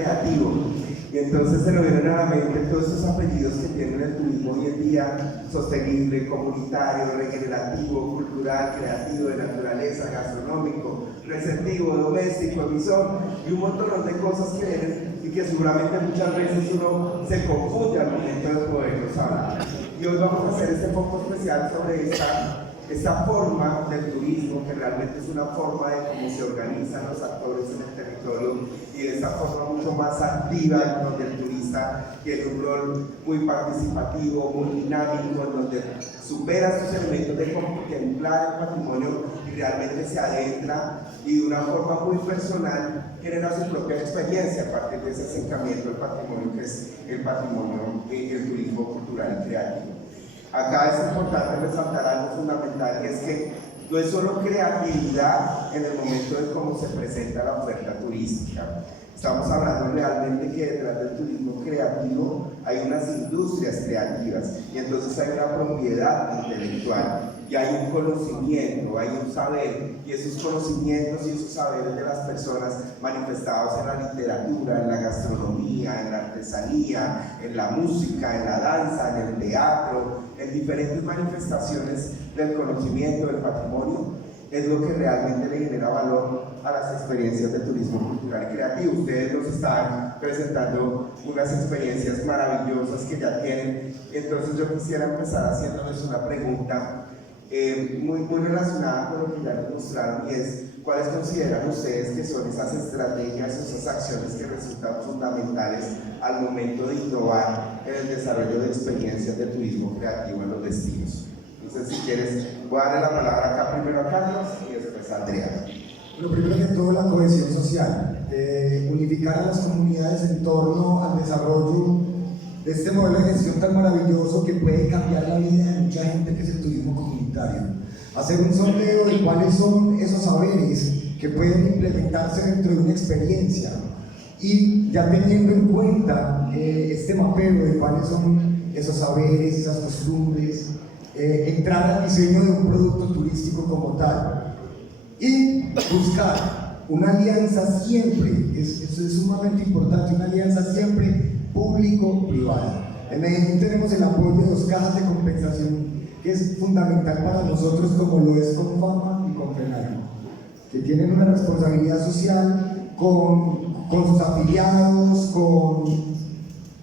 creativo. Y entonces se lo vieron a la mente todos esos apellidos que tienen el turismo hoy en día: sostenible, comunitario, regenerativo, cultural, creativo, de naturaleza, gastronómico, receptivo, doméstico, emisor, y un montón de cosas que vienen y que seguramente muchas veces uno se confunde al momento de poderlos hablar. Y hoy vamos a hacer este foco especial sobre esta forma del turismo, que realmente es una forma de cómo se organizan los actores en el territorio, y de esta forma mucho más activa, donde el turista tiene un rol muy participativo, muy dinámico, en donde supera sus elementos de contemplar el patrimonio y realmente se adentra, y de una forma muy personal genera su propia experiencia a partir de ese acercamiento al patrimonio, que es el patrimonio, el turismo cultural y creativo. Acá es importante resaltar algo fundamental, y es que no es solo creatividad en el momento de cómo se presenta la oferta turística. Estamos hablando realmente que detrás del turismo creativo hay unas industrias creativas, y entonces hay una propiedad intelectual, y hay un conocimiento, hay un saber, y esos conocimientos y esos saberes de las personas manifestados en la literatura, en la gastronomía, en la artesanía, en la música, en la danza, en el teatro, en diferentes manifestaciones del conocimiento, del patrimonio, es lo que realmente le genera valor a las experiencias de turismo cultural y creativo. Ustedes nos están presentando unas experiencias maravillosas que ya tienen, entonces yo quisiera empezar haciéndoles una pregunta muy relacionada con lo que ya nos mostraron, y es: ¿cuáles consideran ustedes que son esas estrategias, esas acciones que resultan fundamentales al momento de innovar en el desarrollo de experiencias de turismo creativo en los destinos? Entonces, si quieres, voy a darle la palabra acá primero a Carlos y después a Andrea. Lo primero que todo, la cohesión social, unificar a las comunidades en torno al desarrollo de este modelo de gestión tan maravilloso que puede cambiar la vida de mucha gente, que es el turismo comunitario. Hacer un sondeo de cuáles son esos saberes que pueden implementarse dentro de una experiencia, y ya teniendo en cuenta este mapeo de cuáles son esos saberes, esas costumbres, entrar al diseño de un producto turístico como tal, y buscar una alianza siempre, eso es sumamente importante, una alianza siempre público-privada. En Medellín tenemos el apoyo de 2 cajas de compensación, que es fundamental para nosotros, como lo es Confama y Confenalco, que tienen una responsabilidad social con sus afiliados,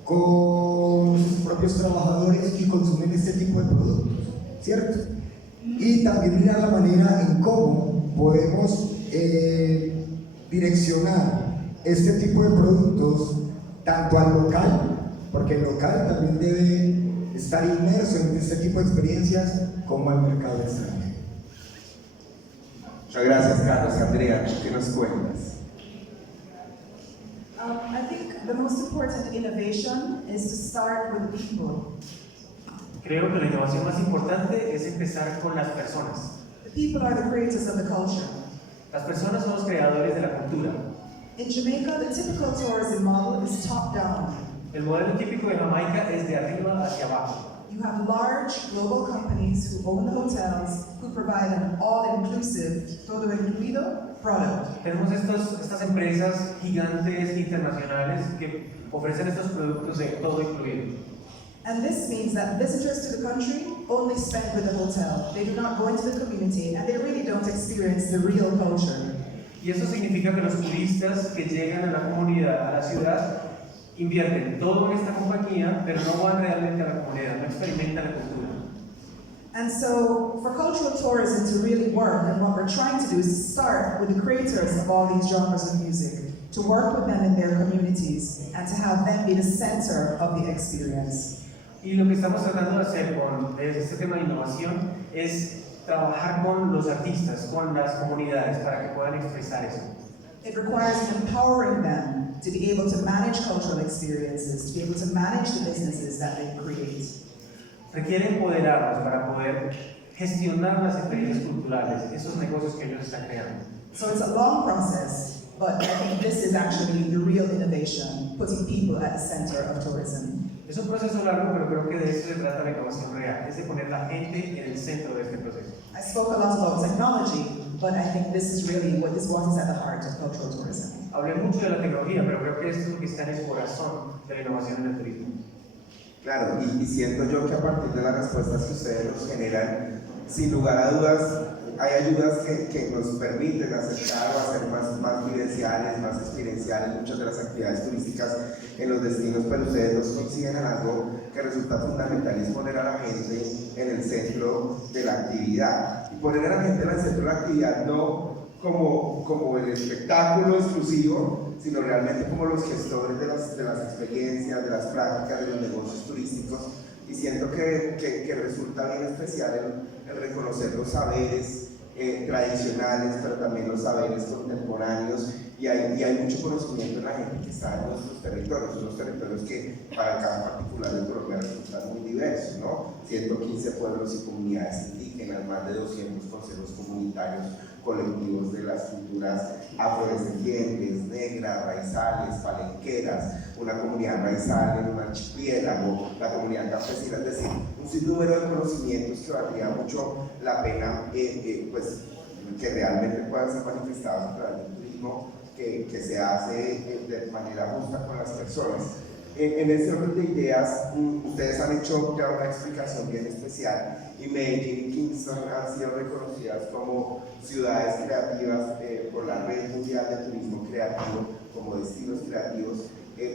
con sus propios trabajadores, y consumen este tipo de productos, ¿cierto? Y también mirar la manera en cómo podemos direccionar este tipo de productos tanto al local, porque el local también debe estar inmerso en este tipo de experiencias, como al mercado extranjero. Muchas gracias, Carlos. Andrea, ¿qué nos cuentas? I think the most important innovation is to start with people. Creo que la innovación más importante es empezar con las personas. The people are the creators of the culture. Las personas son los creadores de la cultura. In Jamaica, the typical tourism model is top-down. El modelo típico de Jamaica es de arriba hacia abajo. You have large global companies who own the hotels, who provide an all-inclusive, todo incluido product. Tenemos estas empresas gigantes internacionales que ofrecen estos productos de todo incluido. And this means that visitors to the country only spend with the hotel. They do not go into the community, and they really don't experience the real culture. Y eso significa que los turistas que llegan a la comunidad, a la ciudad, invierten todo en esta compañía, pero no van realmente a la comunidad, no experimentan la cultura. And so, for cultural tourism to really work, and what we're trying to do is to start with the creators of all these genres of music, to work with them in their communities, and to have them be the center of the experience. Y lo que estamos tratando de hacer con este tema de innovación es trabajar con los artistas, con las comunidades, para que puedan expresar eso. It requires empowering them to be able to manage cultural experiences, to be able to manage the businesses that they create. Requiere empoderarlos para poder gestionar las experiencias culturales, esos negocios que ellos están creando. So it's a long process, but I think this is actually the real innovation, putting people at the center of tourism. Es un proceso largo, pero creo que de eso se trata la innovación real, es de poner la gente en el centro de este proceso. I spoke a lot about technology, but I think this is really what is at the heart of cultural tourism. Hablé mucho de la tecnología, pero creo que esto es lo que está en el corazón de la innovación en el turismo. Claro, y siento yo que a partir de las respuestas que ustedes nos generan, sin lugar a dudas, hay ayudas que nos permiten acercar o hacer más vivenciales, más experienciales muchas de las actividades turísticas en los destinos, pero ustedes nos consiguen en algo que resulta fundamental, y es poner a la gente en el centro de la actividad. Y poner a la gente en el centro de la actividad no como el espectáculo exclusivo, sino realmente como los gestores de las experiencias, de las prácticas, de los negocios turísticos. Y siento que resulta bien especial el reconocer los saberes tradicionales, pero también los saberes contemporáneos, y hay mucho conocimiento en la gente que está en nuestros territorios, unos territorios que para el caso particular de Colombia resultan muy diversos, ¿no? 115 pueblos y comunidades indígenas, más de 200 consejos comunitarios, colectivos de las culturas afrodescendientes, negras, raizales, palenqueras, una comunidad raizal en un archipiélago, la comunidad campesina, es decir, un sinnúmero de conocimientos que valdría mucho la pena pues, que realmente puedan ser manifestados a través del turismo que se hace de manera justa con las personas. En este orden de ideas, ustedes han hecho ya una explicación bien especial, y Medellín y Kingston han sido reconocidas como ciudades creativas por la Red Mundial de Turismo Creativo, como destinos creativos.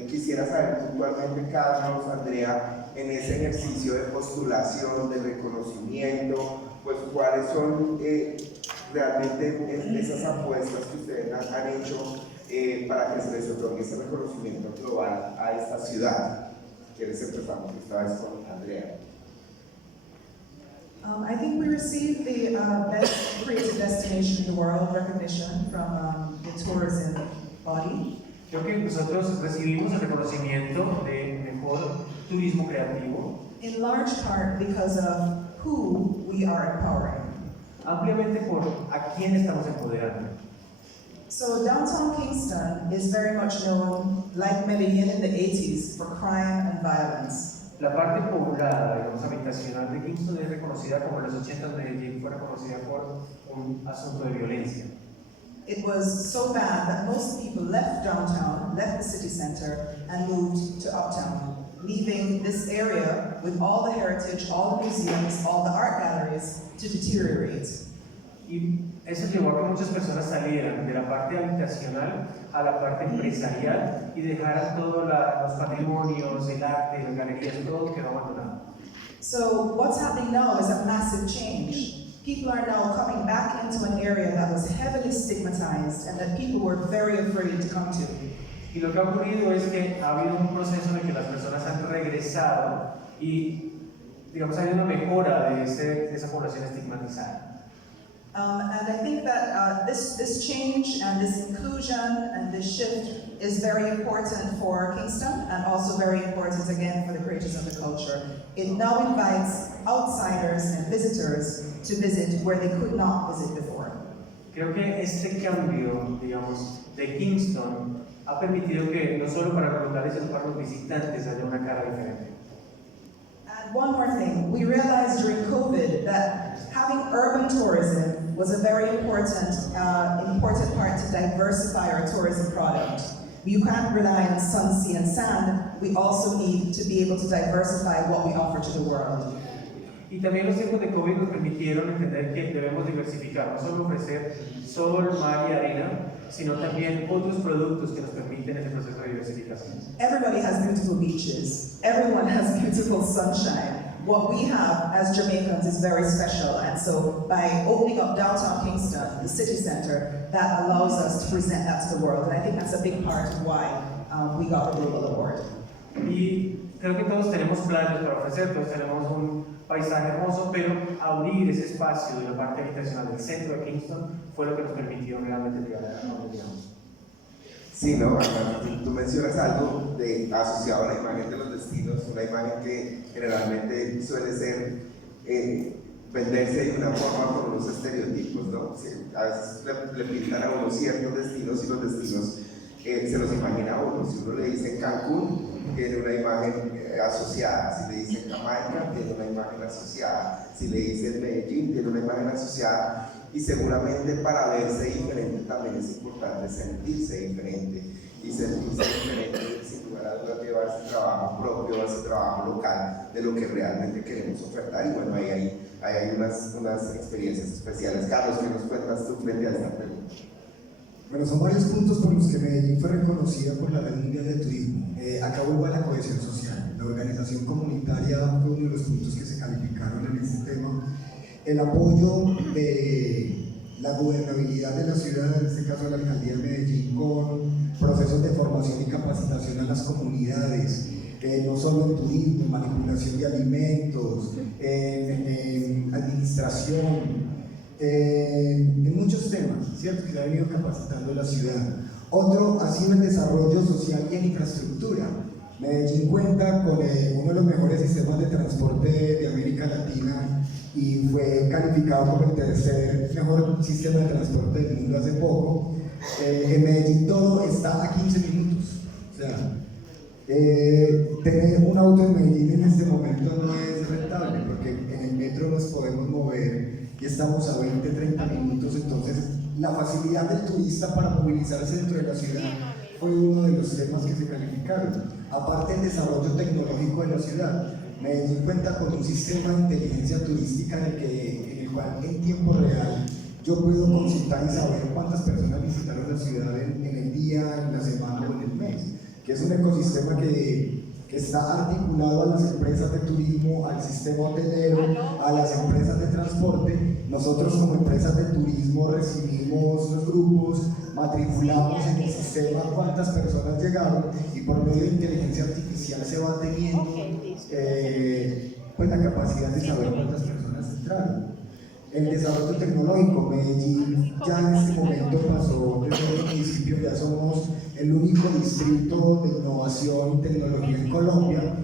Quisiera saber puntualmente cada uno, Andrea, en ese ejercicio de postulación, de reconocimiento, pues cuáles son realmente esas apuestas que ustedes han hecho para que se les otorgue ese reconocimiento global a esta ciudad. ¿Quieres empezar esta vez con Andrea? I think we received the best creative destination in the world recognition from the tourism body. Creo que nosotros recibimos el reconocimiento de mejor turismo creativo, In large part because of who we are empowering. ampliamente por a quién estamos empoderando. So downtown Kingston is very much known, like Medellin in the 80s, for crime and violence. La parte poblada, digamos, habitacional de Kingston es reconocida como en los 80 Medellín fue reconocida por un asunto de violencia. It was so bad that most people left downtown, left the city center, and moved to uptown, leaving this area with all the heritage, all the museums, all the art galleries to deteriorate. Y eso llevó a que muchas personas salieran de la parte habitacional a la parte empresarial y dejaran todos los patrimonios, el arte, las galerías, todo quedó abandonado. So what's happening now is a massive change. People are now coming back into an area that was heavily stigmatized and that people were very afraid to come to. Y lo que ha ocurrido es que ha habido un proceso en el que las personas han regresado y, digamos, ha habido una mejora de esa población estigmatizada. And I think that this change and this inclusion and this shift is very important for Kingston and also very important again for the creators of the culture. It now invites outsiders and visitors to visit where they could not visit before. Creo que este cambio, digamos, de Kingston ha permitido que no solo para los locales sino para los visitantes haya una cara diferente. And one more thing, we realized during COVID that having urban tourism was a very important part to diversify our tourism product. You can't rely on sun, sea, and sand. We also need to be able to diversify what we offer to the world. Y también los tiempos de COVID nos permitieron entender que debemos diversificar, no solo ofrecer sol, mar y arena, sino también otros productos que nos permiten ese proceso de diversificación. Everybody has beautiful beaches. Everyone has beautiful sunshine. What we have as Jamaicans is very special, and so by opening up downtown Kingston, the city center, that allows us to present that to the world, and I think that's a big part of why we got the Global Award. Y creo que todos tenemos planes para ofrecer, todos tenemos un paisaje hermoso, pero abrir ese espacio de la parte habitacional del centro de Kingston fue lo que nos permitió realmente llegar a donde llegamos. Sí, no, tú mencionas algo asociado a la imagen de los destinos, una imagen que generalmente suele ser venderse de una forma con unos estereotipos, ¿no? Sí, a veces le pintan a uno ciertos destinos y los destinos se los imagina a uno. Si uno le dice Cancún, tiene una imagen asociada. Si le dicen Jamaica, tiene una imagen asociada. Si le dicen Medellín, tiene una imagen asociada. y seguramente para verse diferente también es importante sentirse diferente, y sentirse diferente sin lugar a dudas lleva ese trabajo propio, ese trabajo local de lo que realmente queremos ofertar. Y bueno, ahí hay unas experiencias especiales. Carlos, ¿qué nos cuentas tú frente a esta pregunta? Bueno, son varios puntos por los que Medellín fue reconocida por la Red Mundial de Turismo. Acá hubo la cohesión social. La organización comunitaria fue uno de los puntos que se calificaron en este tema. El apoyo de la gobernabilidad de la ciudad, en este caso la alcaldía de Medellín, con procesos de formación y capacitación a las comunidades, no solo en turismo, en manipulación de alimentos, en administración, en muchos temas, ¿cierto? Que se ha venido capacitando la ciudad. Otro ha sido el desarrollo social y en infraestructura. Medellín cuenta con uno de los mejores sistemas de transporte de América Latina y fue calificado como el tercer mejor sistema de transporte del mundo hace poco. En Medellín todo está a 15 minutos. O sea, tener un auto en Medellín en este momento no es rentable porque en el metro nos podemos mover y estamos a 20-30 minutos. Entonces, la facilidad del turista para movilizarse dentro de la ciudad fue uno de los temas que se calificaron. Aparte del desarrollo tecnológico de la ciudad, Medellín cuenta con un sistema de inteligencia turística en el cual en tiempo real yo puedo consultar y saber cuántas personas visitaron la ciudad en el día, en la semana o en el mes, que es un ecosistema que está articulado a las empresas de turismo, al sistema hotelero, a las empresas de transporte. Nosotros como empresas de turismo recibimos los grupos, matriculamos en el sistema cuántas personas llegaron y por medio de inteligencia artificial se va teniendo pues la capacidad de saber cuántas personas entraron. El desarrollo tecnológico, Medellín ya en este momento pasó de ser un municipio, ya somos el único distrito de innovación y tecnología en Colombia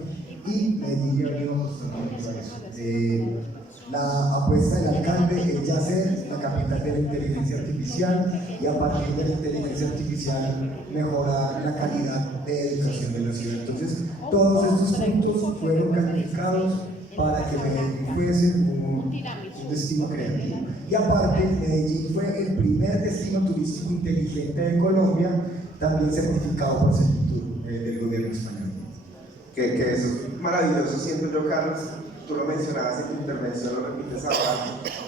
y Medellín ya venido mostrando eso. La apuesta del alcalde es ya ser la capital de la inteligencia artificial y a partir de la inteligencia artificial mejorar la calidad de educación de la ciudad. Entonces, todos estos puntos fueron calificados para que Medellín fuese un destino creativo. Y aparte, Medellín fue el primer destino turístico inteligente de Colombia, también certificado por Segitur, del gobierno español. Que eso es maravilloso, siento yo, Carlos. Tú lo mencionabas en tu intervención, lo repites ahora,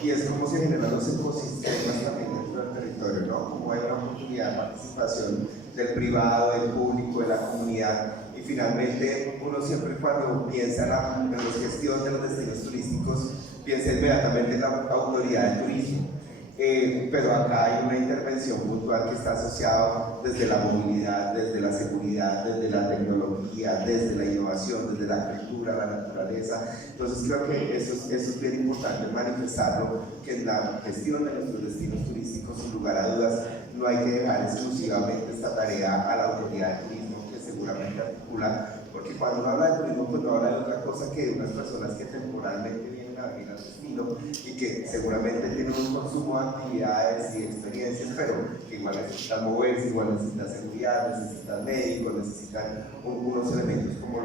y es como se generan los ecosistemas también dentro del territorio, ¿no? Como hay una oportunidad de participación del privado, del público, de la comunidad, y finalmente uno siempre cuando piensa en la gestión de los destinos turísticos, piensa inmediatamente en la autoridad de turismo. Pero acá hay una intervención puntual que está asociada desde la movilidad, desde la seguridad, desde la tecnología, desde la innovación, desde la cultura, la naturaleza. Entonces creo que eso es bien importante manifestarlo, que en la gestión de nuestros destinos turísticos, sin lugar a dudas, no hay que dejar exclusivamente esta tarea a la autoridad de turismo, que seguramente articula, porque cuando uno habla de turismo, pues no habla de otra cosa que de unas personas que temporalmente vienen a vivir al destino y que seguramente tienen un consumo de actividades y experiencias, pero que igual necesitan moverse, igual necesitan seguridad, necesitan médicos, necesitan unos elementos como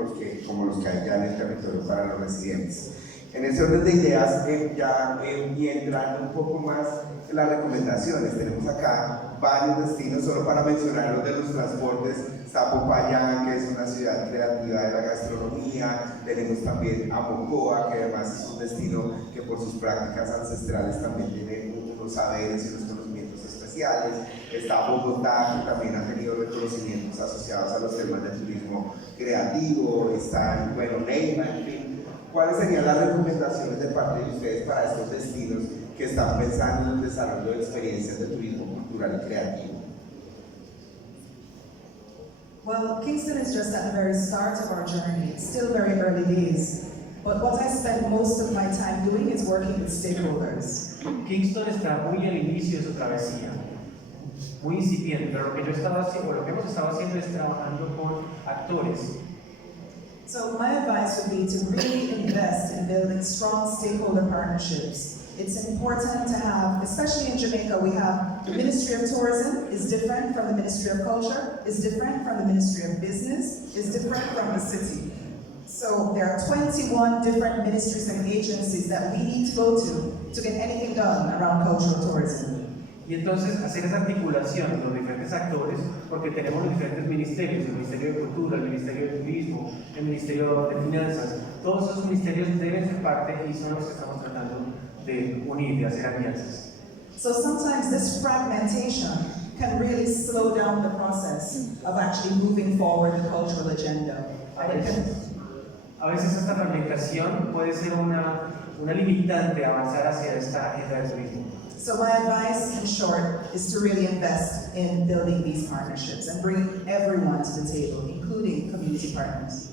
los que hay ya en el territorio para los residentes. En ese orden de ideas, y entrando un poco más en las recomendaciones, tenemos acá varios destinos, solo para mencionar los de los transportes. Está Popayán, que es una ciudad creativa de la gastronomía. Tenemos también a Mocoa, que además es un destino que por sus prácticas ancestrales también tiene unos saberes y unos conocimientos especiales. Está Bogotá, que también ha tenido reconocimientos asociados a los temas del turismo creativo. Está, Neiva, en fin. ¿Cuáles serían las recomendaciones de parte de ustedes para estos destinos que están pensando en el desarrollo de experiencias de turismo cultural y creativo? Well, Kingston is just at the very start of our journey. It's still very early days. But what I spend most of my time doing is working with stakeholders. Kingston está muy al inicio de su travesía, muy incipiente, pero lo que yo estaba haciendo, lo que hemos estado haciendo es trabajando con actores. So my advice would be to really invest in building strong stakeholder partnerships. It's important to have, especially in Jamaica, we have the Ministry of Tourism is different from the Ministry of Culture, is different from the Ministry of Business, is different from the city. So there are 21 different ministries and agencies that we need to go to get anything done around cultural tourism. Y entonces hacer esa articulación de los diferentes actores, porque tenemos los diferentes ministerios, el Ministerio de Cultura, el Ministerio de Turismo, el Ministerio de Finanzas, todos esos ministerios deben ser parte y son los que estamos tratando de unir, de hacer alianzas. So sometimes this fragmentation can really slow down the process of actually moving forward the cultural agenda. And it can, A veces esta fragmentación puede ser una limitante a avanzar hacia esta agenda de turismo. so my advice in short is to really invest in building these partnerships and bring everyone to the table, including community partners.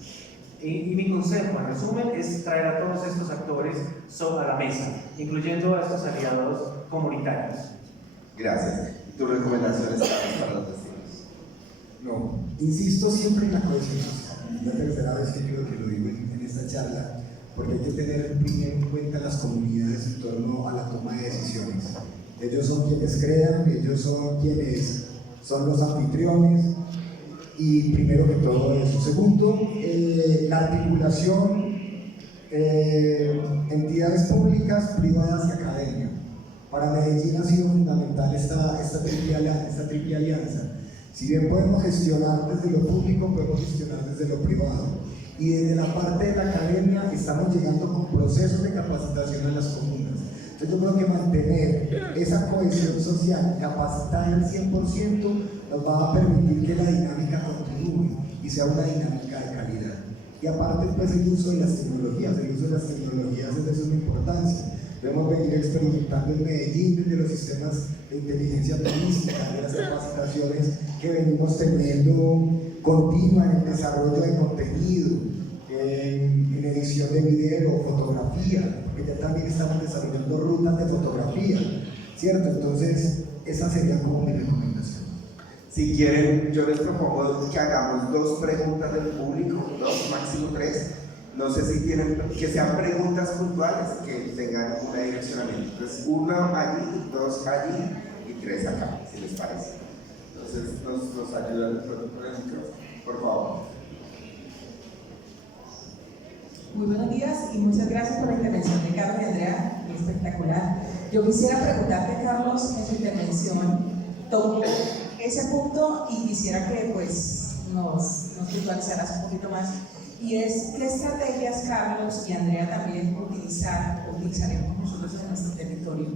Y mi consejo, en resumen, es traer a todos estos actores a la mesa, incluyendo a estos aliados comunitarios. Gracias. ¿Y tus recomendaciones para los destinos? No, insisto siempre en la cohesión social. Es la tercera vez que creo que lo digo en esta charla, porque hay que tener primero en cuenta las comunidades en torno a la toma de decisiones. Ellos son quienes crean, ellos son quienes son los anfitriones, y primero que todo eso. Segundo, la articulación, entidades públicas, privadas y academia. Para Medellín ha sido fundamental esta triple alianza. Si bien podemos gestionar desde lo público, podemos gestionar desde lo privado. Y desde la parte de la academia estamos llegando con procesos de capacitación a las comunas. Entonces yo creo que mantener esa cohesión social, capacitada al 100%, nos va a permitir que la dinámica continúe y sea una dinámica de calidad. Y aparte pues el uso de las tecnologías es de suma importancia. Debemos venir experimentando en Medellín desde los sistemas de inteligencia turística, de las capacitaciones que venimos teniendo continua en el desarrollo de contenido, en edición de video, fotografía, porque ya también estamos desarrollando rutas de fotografía, ¿cierto? Entonces, esa sería como mi recomendación. Si quieren, yo les propongo que hagamos 2 preguntas del público, 2, máximo 3. No sé si tienen, que sean preguntas puntuales, que tengan una direccionamiento. Entonces, 1 allí, 2 allí y 3 acá, si les parece. Entonces, nos ayudan por el micrófono, por favor. Muy buenos días y muchas gracias por la intervención de Carlos y Andrea, espectacular. Yo quisiera preguntarte, Carlos, en su intervención tocó ese punto y quisiera que pues nos visualizaras un poquito más. Y es, ¿qué estrategias Carlos y Andrea también utilizaremos nosotros en nuestro territorio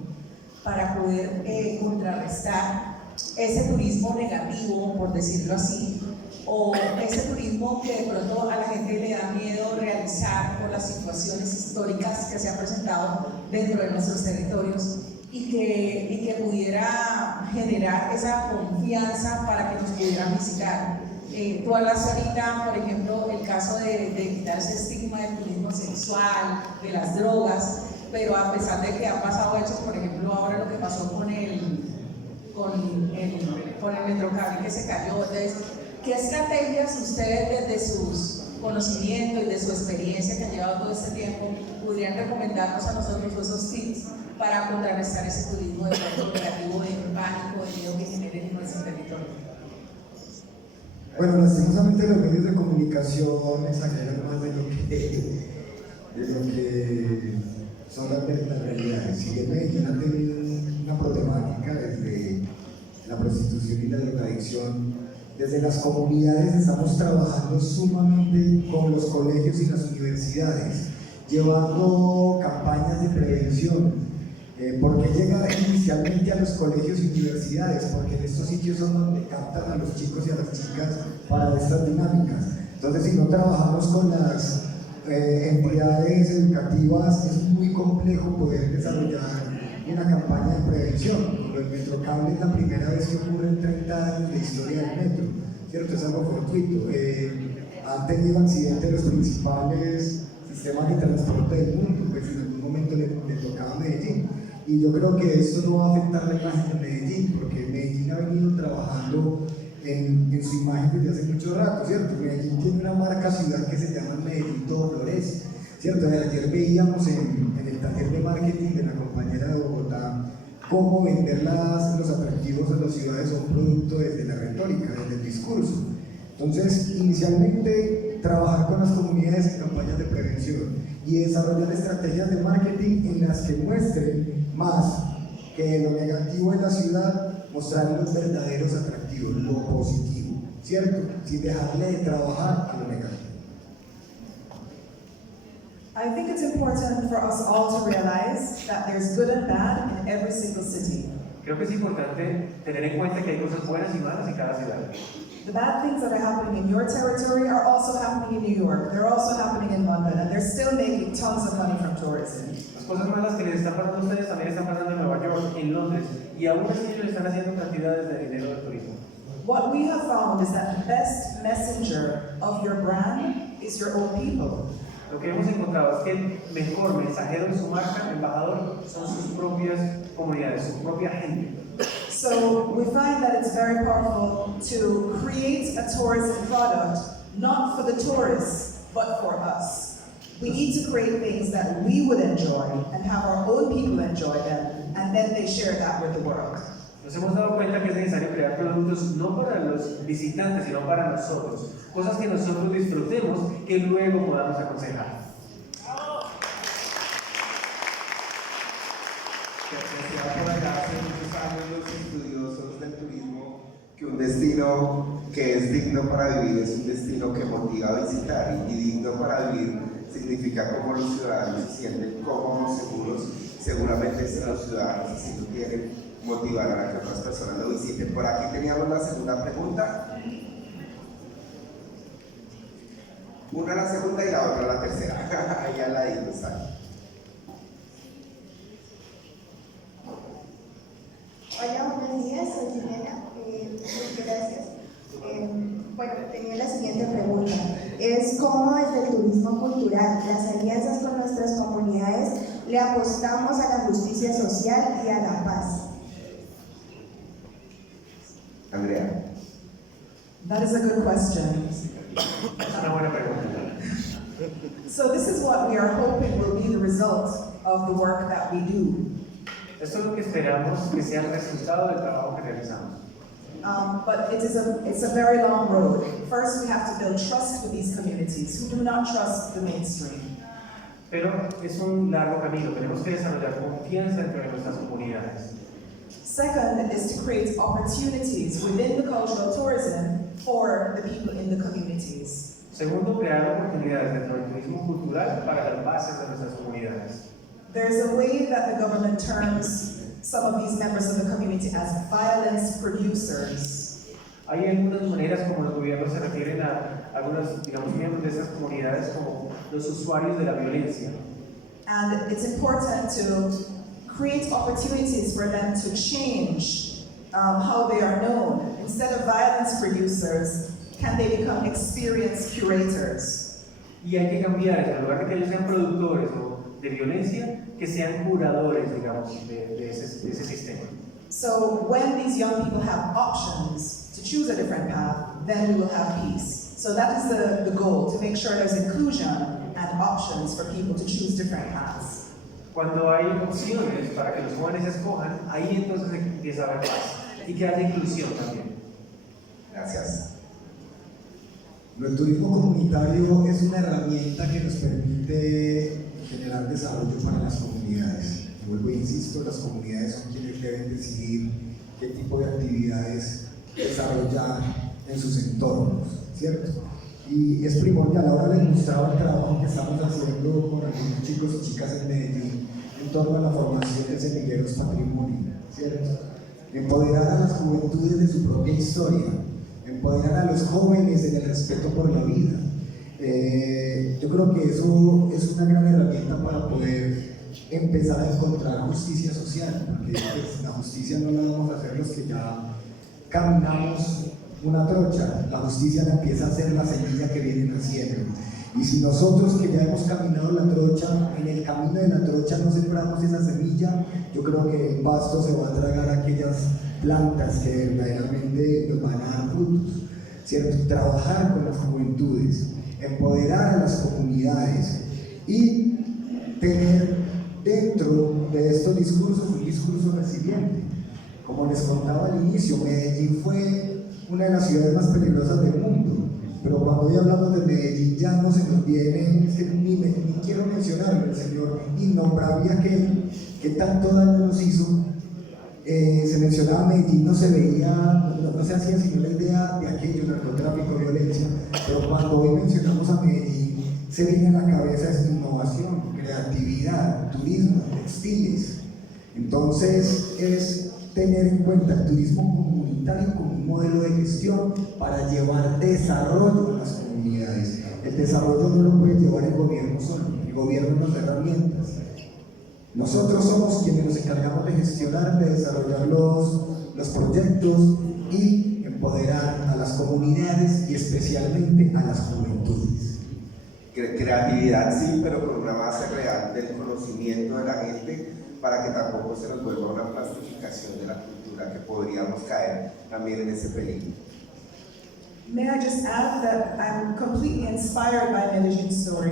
para poder contrarrestar ese turismo negativo, por decirlo así, o ese turismo que de pronto a la gente le da miedo realizar por las situaciones históricas que se han presentado dentro de nuestros territorios y que pudiera generar esa confianza para que nos pudieran visitar? Tú hablas ahorita, por ejemplo, el caso de quitar ese estigma del turismo sexual, de las drogas, pero a pesar de que han pasado hechos, por ejemplo, ahora lo que pasó con el Metrocable que se cayó. Entonces, ¿qué estrategias ustedes desde sus conocimientos y de su experiencia que han llevado todo este tiempo podrían recomendarnos a nosotros esos tips para contrarrestar ese turismo de pronto negativo, de pánico, de miedo que genere en nuestro territorio? Bueno, lastimosamente los medios de comunicación exageran más de lo que son las realidades. Si bien Medellín ha tenido una problemática desde la prostitución y la drogadicción, desde las comunidades estamos trabajando sumamente con los colegios y las universidades, llevando campañas de prevención. ¿Por qué llegar inicialmente a los colegios y universidades? Porque en estos sitios son donde captan a los chicos y a las chicas para estas dinámicas. Entonces, si no trabajamos con las entidades educativas, es muy complejo poder desarrollar una campaña de prevención. Con el Metrocable es la primera vez que ocurre en 30 años de historia del metro, ¿cierto? Es algo fortuito. Han tenido accidentes los principales sistemas de transporte del mundo, pues en algún momento le tocaba a Medellín. Y yo creo que esto no va a afectar la imagen de Medellín, porque Medellín ha venido trabajando en su imagen desde hace mucho rato, ¿cierto? Medellín tiene una marca ciudad que se llama Medellín Todo Florece, ¿cierto? Ayer veíamos en el taller de marketing de la compañera de Bogotá cómo vender los atractivos de las ciudades son producto desde la retórica, desde el discurso. Entonces, inicialmente, trabajar con las comunidades en campañas de prevención y desarrollar estrategias de marketing en las que muestren más que lo negativo en la ciudad, mostrar los verdaderos atractivos, lo positivo, ¿cierto? Sin dejarle de trabajar en lo negativo. I think it's important for us all to realize that there's good and bad in every single city. Creo que es importante tener en cuenta que hay cosas buenas y malas en cada ciudad. The bad things that are happening in your territory are also happening in New York. They're also happening in London, and they're still making tons of money from tourism. Las cosas malas que les están pasando a ustedes también están pasando en Nueva York, en Londres, y aún así ellos están haciendo cantidades de dinero del turismo. What we have found is that the best messenger of your brand is your own people. Lo que hemos encontrado es que el mejor mensajero de su marca, embajador, son sus propias comunidades, su propia gente. So we find that it's very powerful to create a tourism product, not for the tourists, but for us. We need to create things that we would enjoy and have our own people enjoy them, and then they share that with the world. Nos hemos dado cuenta que es necesario crear productos no para los visitantes, sino para nosotros. Cosas que nosotros disfrutemos, que luego podamos aconsejar. Se decía por acá hace muchos años los estudiosos del turismo que un destino que es digno para vivir es un destino que motiva a visitar, y digno para vivir significa como los ciudadanos se sienten cómodos, seguros. Seguramente si los ciudadanos así lo quieren, motivarán a que otras personas lo visiten. Por aquí teníamos la segunda pregunta. Una la segunda y la otra la tercera. Ahí al ladito está. Hola, buenos días, soy Jimena. Muchas gracias. Bueno, tenía la siguiente pregunta. Es cómo desde el turismo cultural, las alianzas con nuestras comunidades, le apostamos a la justicia social y a la paz. Andrea. That is a good question. Es una buena pregunta. So this is what we are hoping will be the result of the work that we do. Esto es lo que esperamos que sea el resultado del trabajo que realizamos. But it's a very long road. First, we have to build trust with these communities who do not trust the mainstream. Pero es un largo camino, tenemos que desarrollar confianza entre nuestras comunidades. Second is to create opportunities within the cultural tourism for the people in the communities. Segundo, crear oportunidades dentro del turismo cultural para las bases de nuestras comunidades. There's a way that the government terms some of these members of the community as violence producers. Hay algunas maneras como los gobiernos se refieren a algunos, digamos, miembros de esas comunidades como los usuarios de la violencia. And it's important to create opportunities for them to change how they are known. Instead of violence producers, can they become experienced curators? Y hay que cambiar, en lugar de que ellos sean productores de violencia, que sean curadores, digamos, de ese sistema. So when these young people have options to choose a different path, then we will have peace. So that is the goal, to make sure there's inclusion and options for people to choose different paths. Cuando hay opciones para que los jóvenes escojan, ahí entonces empieza a haber paz y que haya inclusión también. Gracias. El turismo comunitario es una herramienta que nos permite generar desarrollo para las comunidades. Vuelvo e insisto, las comunidades son quienes deben decidir qué tipo de actividades desarrollar en sus entornos, ¿cierto? Y es primordial. Ahora les mostraba el trabajo que estamos haciendo con algunos chicos y chicas en Medellín en torno a la formación de semilleros patrimonio, ¿cierto? Empoderar a las juventudes de su propia historia, empoderar a los jóvenes en el respeto por la vida. Yo creo que eso es una gran herramienta para poder empezar a encontrar justicia social, porque pues, la justicia no la vamos a hacer los que ya caminamos una trocha, la justicia la empieza a hacer la semilla que viene naciendo. Y si nosotros que ya hemos caminado la trocha, en el camino de la trocha no sembramos esa semilla, yo creo que el pasto se va a tragar aquellas plantas que verdaderamente nos van a dar frutos, ¿cierto? Trabajar con las juventudes, empoderar a las comunidades y tener dentro de estos discursos un discurso resiliente. Como les contaba al inicio, Medellín fue una de las ciudades más peligrosas del mundo pero cuando hoy hablamos de Medellín ya no se nos viene, es que ni quiero mencionarlo, el señor innombrable aquel que tanto daño nos hizo. Se mencionaba Medellín, no se veía, no se hacía sino la idea de aquello, narcotráfico, violencia, pero cuando hoy mencionamos a Medellín, se viene a la cabeza es innovación, creatividad, turismo, textiles. Entonces es tener en cuenta el turismo comunitario como un modelo de gestión para llevar desarrollo a las comunidades. El desarrollo no lo puede llevar el gobierno solo, el gobierno nos da herramientas. Nosotros somos quienes nos encargamos de gestionar, de desarrollar los proyectos y empoderar a las comunidades y especialmente a las juventudes. Creatividad sí, pero con una base real del conocimiento de la gente para que tampoco se nos vuelva una plastificación de la cultura que podríamos caer también en ese peligro. May I just add that I'm completely inspired by Medellin's story.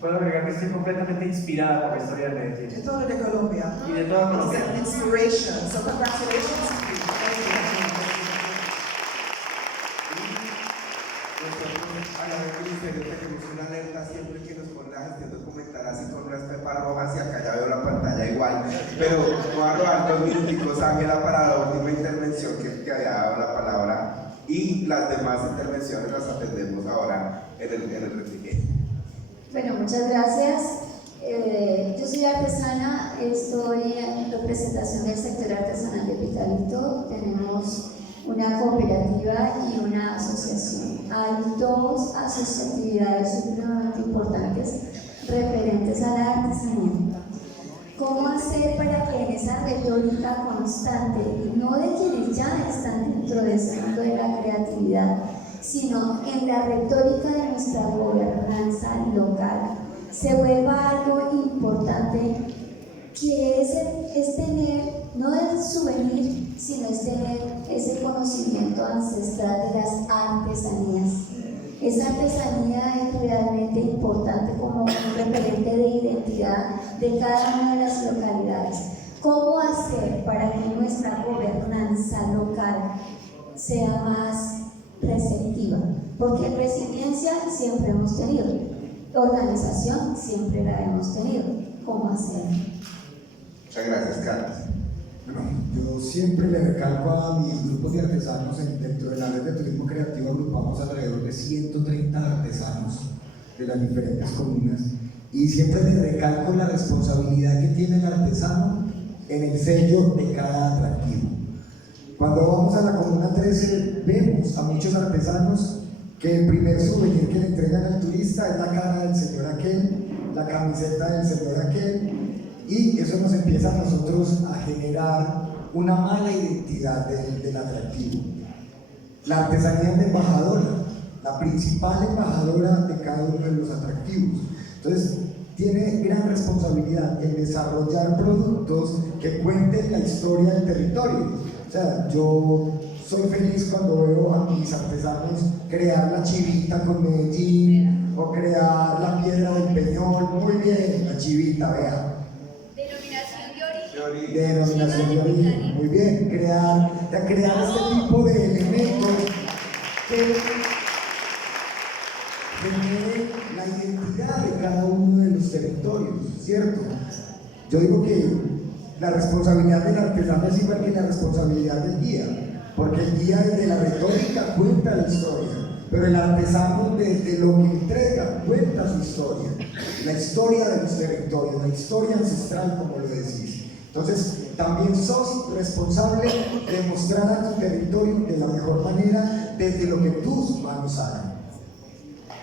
Puedo agregar que estoy completamente inspirada por la historia de De Medellín todo de Colombia. y de toda It's Colombia. an inspiration. So congratulations to you. Thank you. Nosotros a la vez ministerio tenemos una alerta siempre que nos pone la gestión documental así con unas pepas rojas y acá ya veo la pantalla igual, pero voy a robar 2 minuticos, Ángela, para la última intervención que te había dado la palabra y las demás intervenciones las atendemos ahora en el refrigerio. Bueno, muchas gracias. Yo soy artesana, estoy en representación del sector artesanal de Pitalito. Tenemos una cooperativa y una asociación. Hay 2 asociatividades supremamente importantes referentes a la artesanía. ¿Cómo hacer para que en esa retórica constante, no de quienes ya están dentro de ese mundo de la creatividad, sino en la retórica de nuestra gobernanza local, se vuelva algo importante, que es tener, no el souvenir, sino es tener ese conocimiento ancestral de las artesanías? Esa artesanía es realmente importante como un referente de identidad de cada una de las localidades. ¿Cómo hacer para que nuestra gobernanza local sea más receptiva? Porque resiliencia siempre hemos tenido, organización siempre la hemos tenido. ¿Cómo hacer? Muchas gracias, Carlos. Bueno, yo siempre le recalco a mis grupos de artesanos, dentro de la red de turismo creativo agrupamos alrededor de 130 artesanos de las diferentes comunas y siempre le recalco la responsabilidad que tiene el artesano en el sello de cada atractivo. Cuando vamos a la Comuna 13 vemos a muchos artesanos que el primer souvenir que le entregan al turista es la cara del señor aquel, la camiseta del señor aquel, y eso nos empieza a nosotros a generar una mala identidad del atractivo. La artesanía es la embajadora, la principal embajadora de cada uno de los atractivos. Entonces, tiene gran responsabilidad en desarrollar productos que cuenten la historia del territorio. O sea, yo soy feliz cuando veo a mis artesanos crear la chivita con Medellín o crear la piedra del Peñol. Muy bien, la chivita, vea. Denominación de origen, muy bien, crear este tipo de elementos que generen la identidad de cada uno de los territorios, ¿cierto? Yo digo que la responsabilidad del artesano es igual que la responsabilidad del guía, porque el guía desde la retórica cuenta la historia, pero el artesano desde lo que entrega cuenta su historia, la historia de los territorios, la historia ancestral, como lo decís. Entonces, también sos responsable de mostrar a tu territorio de la mejor manera desde lo que tus manos hagan.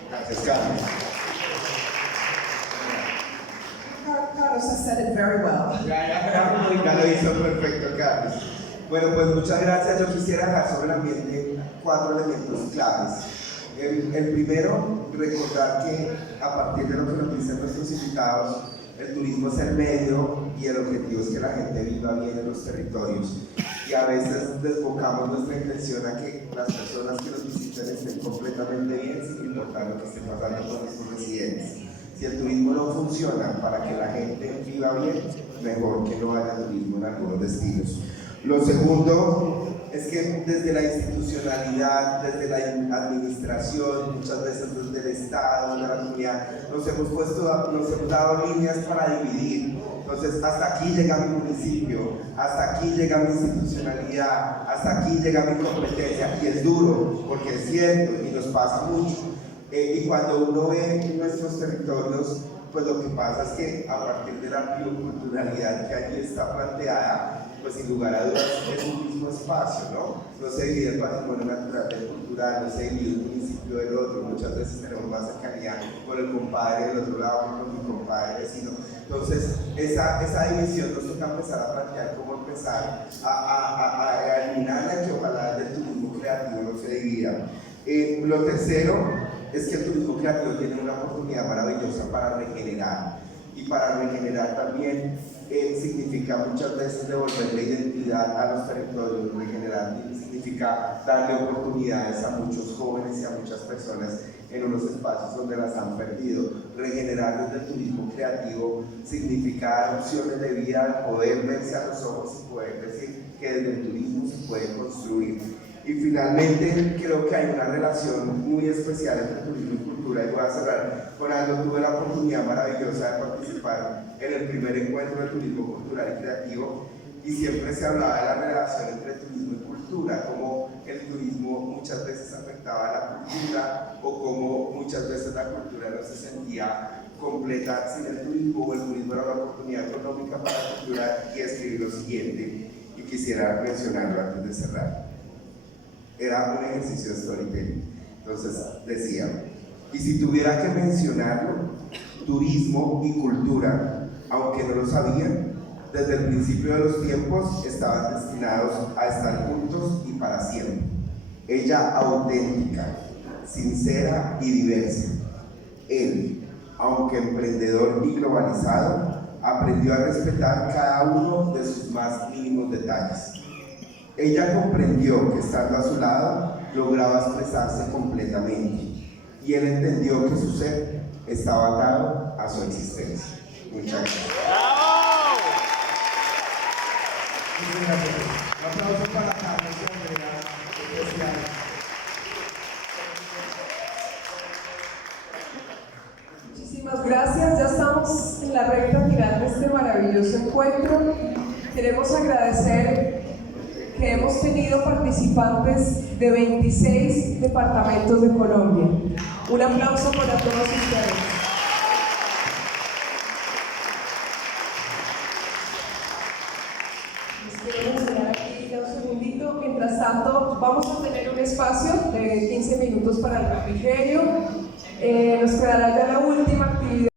Gracias, Carlos. Carlos has said it very well. Ya lo hizo perfecto, Carlos. Bueno, pues muchas gracias. Yo quisiera dejar sobre el ambiente 4 elementos claves. El primero, recordar que a partir de lo que nos dicen nuestros invitados, el turismo es el medio y el objetivo es que la gente viva bien en los territorios. Y a veces desbocamos nuestra intención a que las personas que nos visiten estén completamente bien, sin importar lo que esté pasando con sus residentes. Si el turismo no funciona para que la gente viva bien, mejor que no haya turismo en algunos destinos. Lo segundo es que desde la institucionalidad, desde la administración, muchas veces desde el Estado, de la comunidad, nos hemos dado líneas para dividir. Entonces, hasta aquí llega mi municipio, hasta aquí llega mi institucionalidad, hasta aquí llega mi competencia, y es duro, porque es cierto, y nos pasa mucho. Y cuando uno ve en nuestros territorios, pues lo que pasa es que a partir de la bioculturalidad que allí está planteada, pues sin lugar a dudas es un mismo espacio, ¿no? No se divide el patrimonio natural del cultural, no se divide un municipio del otro, muchas veces tenemos más cercanía con el compadre del otro lado, con mi compadre vecino. Entonces, esa división nos toca empezar a plantear cómo empezar a eliminarla, que ojalá el turismo creativo no se divida. Lo tercero es que el turismo creativo tiene una oportunidad maravillosa para regenerar, y para regenerar también significa muchas veces devolverle identidad a los territorios. Regenerar significa darle oportunidades a muchos jóvenes y a muchas personas en unos espacios donde las han perdido. Regenerar desde el turismo creativo significa dar opciones de vida, poder verse a los ojos y poder decir que desde el turismo se puede construir. Y finalmente, creo que hay una relación muy especial entre turismo y cultura, y voy a cerrar con algo. Tuve la oportunidad maravillosa de participar en el primer encuentro de turismo cultural y creativo, y siempre se hablaba de la relación entre turismo y cultura, cómo el turismo muchas veces afectaba a la cultura, o cómo muchas veces la cultura no se sentía completa sin el turismo, o el turismo era una oportunidad económica para la cultura. Y escribí lo siguiente, y quisiera mencionarlo antes de cerrar. Era un ejercicio de storytelling. Entonces decía, y si tuviera que mencionarlo, turismo y cultura, aunque no lo sabían, desde el principio de los tiempos estaban destinados a estar juntos y para siempre. Ella auténtica, sincera y diversa. Él, aunque emprendedor y globalizado, aprendió a respetar cada uno de sus más mínimos detalles. Ella comprendió que estando a su lado lograba expresarse completamente, y él entendió que su ser estaba atado a su existencia. Muchas gracias. Un aplauso para Carlos y Andrea, especial. Muchísimas gracias, ya estamos en la recta final de este maravilloso encuentro. Queremos agradecer que hemos tenido participantes de 26 departamentos de Colombia. Un aplauso para todos ustedes. Les quiero enseñar aquí ya un segundito. Mientras tanto, vamos a tener un espacio de 15 minutos para el refrigerio. Nos quedará ya la última actividad.